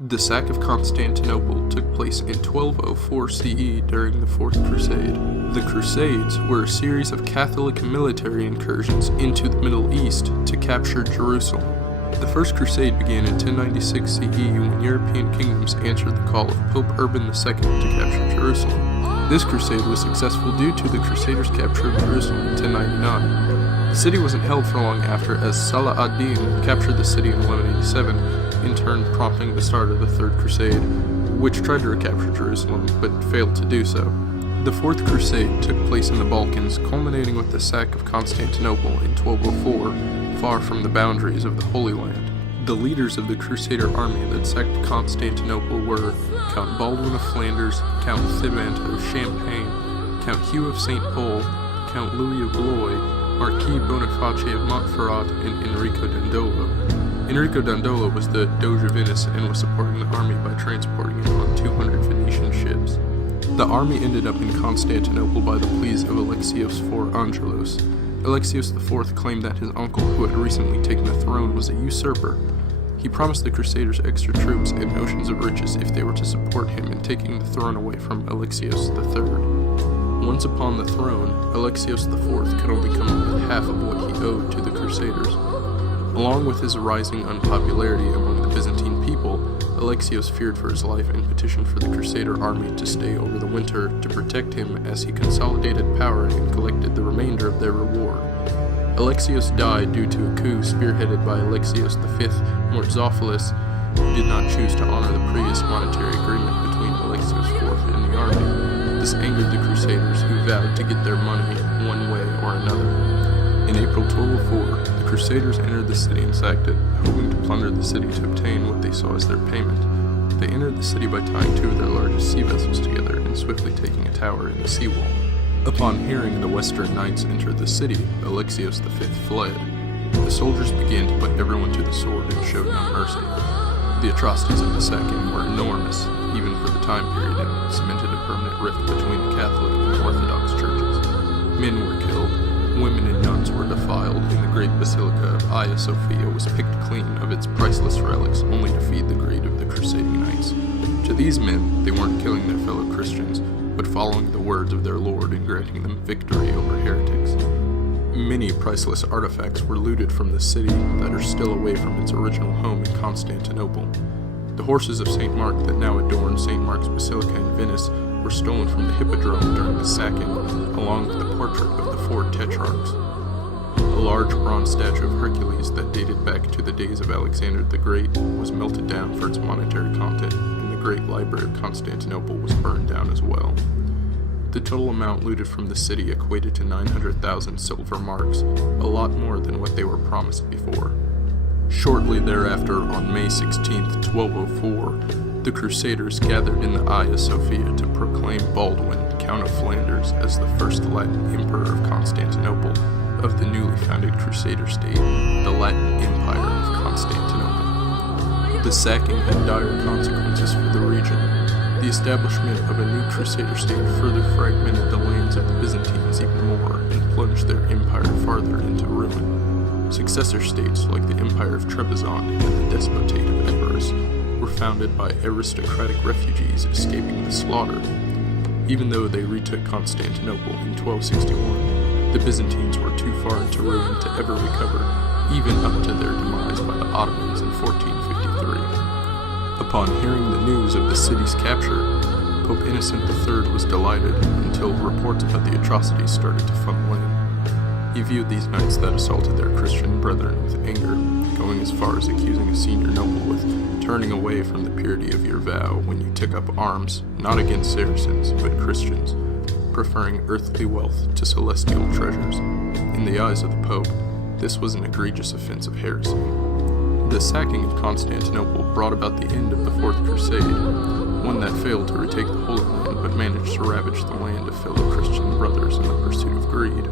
The sack of Constantinople took place in 1204 CE during the Fourth Crusade. The Crusades were a series of Catholic military incursions into the Middle East to capture Jerusalem. The First Crusade began in 1096 CE when European kingdoms answered the call of Pope Urban II to capture Jerusalem. This crusade was successful due to the Crusaders' capture of Jerusalem in 1099. The city wasn't held for long after, as Salah ad-Din captured the city in 1187, in turn prompting the start of the Third Crusade, which tried to recapture Jerusalem but failed to do so. The Fourth Crusade took place in the Balkans, culminating with the sack of Constantinople in 1204, far from the boundaries of the Holy Land. The leaders of the Crusader army that sacked Constantinople were Count Baldwin of Flanders, Count Thibaut of Champagne, Count Hugh of St. Pol, Count Louis of Blois, Marquis Boniface of Montferrat, and Enrico Dandolo. Enrico Dandolo was the Doge of Venice and was supporting the army by transporting it on 200 Venetian ships. The army ended up in Constantinople by the pleas of Alexios IV Angelos. Alexios IV claimed that his uncle, who had recently taken the throne, was a usurper. He promised the Crusaders extra troops and oceans of riches if they were to support him in taking the throne away from Alexios III. Once upon the throne, Alexios IV could only come up with half of what he owed to the Crusaders. Along with his rising unpopularity among the Byzantine people, Alexios feared for his life and petitioned for the Crusader army to stay over the winter to protect him as he consolidated power and collected the remainder of their reward. Alexios died due to a coup spearheaded by Alexios V Mortzophilus, who did not choose to honor the previous monetary agreement between Alexios IV and the army. This angered the Crusaders, who vowed to get their money one way or another. In April 1204, the Crusaders entered the city and sacked it, hoping to plunder the city to obtain what they saw as their payment. They entered the city by tying two of their largest sea vessels together and swiftly taking a tower in the seawall. Upon hearing the Western Knights enter the city, Alexios V fled. The soldiers began to put everyone to the sword and showed no mercy. The atrocities of the sacking were enormous, even for the time period, and cemented a permanent rift between the Catholic and Orthodox churches. Men were killed, women and nuns were defiled, and the great basilica of Hagia Sophia was picked clean of its priceless relics only to feed the greed of the crusading knights. To these men, they weren't killing their fellow Christians, but following the words of their Lord and granting them victory over heretics. Many priceless artifacts were looted from the city that are still away from its original home in Constantinople. The horses of St. Mark that now adorn St. Mark's Basilica in Venice were stolen from the Hippodrome during the sacking, along with the portrait of the four tetrarchs. A large bronze statue of Hercules that dated back to the days of Alexander the Great was melted down for its monetary content, and the Great Library of Constantinople was burned down as well. The total amount looted from the city equated to 900,000 silver marks, a lot more than what they were promised before. Shortly thereafter, on May 16, 1204, the Crusaders gathered in the Hagia Sophia to proclaim Baldwin, Count of Flanders, as the first Latin Emperor of Constantinople, of the newly founded Crusader state, the Latin Empire of Constantinople. The sacking had dire consequences for the region. The establishment of a new Crusader state further fragmented the lands of the Byzantines even more and plunged their empire farther into ruin. Successor states like the Empire of Trebizond and the Despotate of Epirus were founded by aristocratic refugees escaping the slaughter. Even though they retook Constantinople in 1261, the Byzantines were too far into ruin to ever recover, even up to their demise by the Ottomans in 1453. Upon hearing the news of the city's capture, Pope Innocent III was delighted until reports about the atrocities started to funnel in. He viewed these knights that assaulted their Christian brethren with anger, going as far as accusing a senior noble with turning away from the purity of your vow when you took up arms, not against Saracens, but Christians, preferring earthly wealth to celestial treasures. In the eyes of the Pope, this was an egregious offense of heresy. The sacking of Constantinople brought about the end of the Fourth Crusade, one that failed to retake the Holy Land but managed to ravage the land of fellow Christian brothers in the pursuit of greed.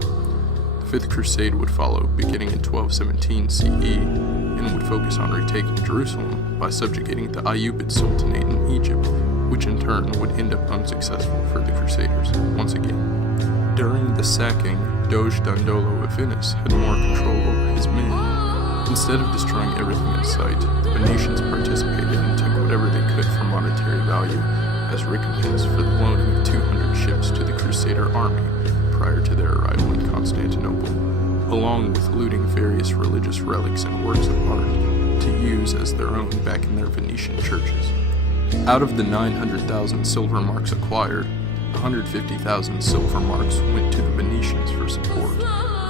The Fifth Crusade would follow, beginning in 1217 CE, and would focus on retaking Jerusalem by subjugating the Ayyubid Sultanate in Egypt, which in turn would end up unsuccessful for the Crusaders once again. During the sacking, Doge Dandolo of Venice had more control over his men. Instead of destroying everything in sight, the Venetians participated and took whatever whatever they could for monetary value as recompense for the loaning of 200 ships to the Crusader army prior to their arrival in Constantinople, along with looting various religious relics and works of art to use as their own back in their Venetian churches. Out of the 900,000 silver marks acquired, 150,000 silver marks went to the Venetians for support,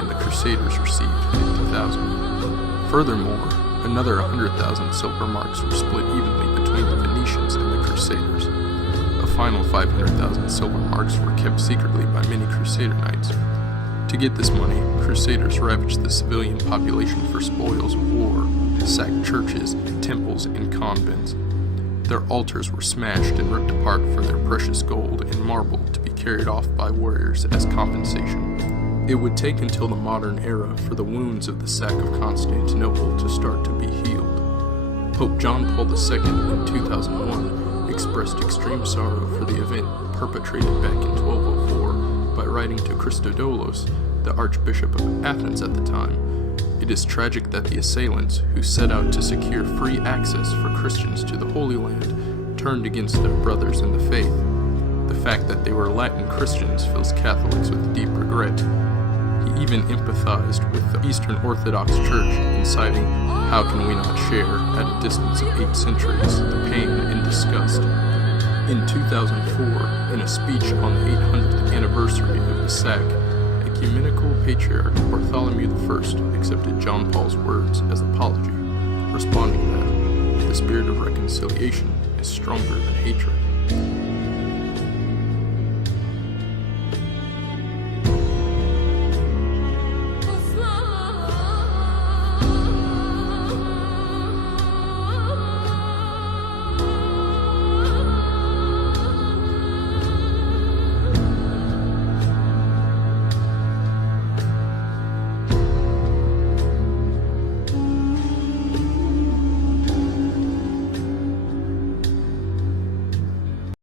and the Crusaders received 50,000. Furthermore, another 100,000 silver marks were split evenly between the Venetians and the Crusaders. A final 500,000 silver marks were kept secretly by many Crusader knights. To get this money, Crusaders ravaged the civilian population for spoils of war, sacked churches, temples, and convents. Their altars were smashed and ripped apart for their precious gold and marble to be carried off by warriors as compensation. It would take until the modern era for the wounds of the sack of Constantinople to start to be healed. Pope John Paul II in 2001 expressed extreme sorrow for the event perpetrated back in 1204 by writing to Christodoulos, the Archbishop of Athens at the time. It is tragic that the assailants, who set out to secure free access for Christians to the Holy Land, turned against their brothers in the faith. The fact that they were Latin Christians fills Catholics with deep regret. He even empathized with the Eastern Orthodox Church, inciting, "How can we not share, at a distance of 8 centuries, the pain and disgust?" In 2004, in a speech on the 800th anniversary of the sack, Ecumenical Patriarch Bartholomew I accepted John Paul's words as apology, responding that the spirit of reconciliation is stronger than hatred.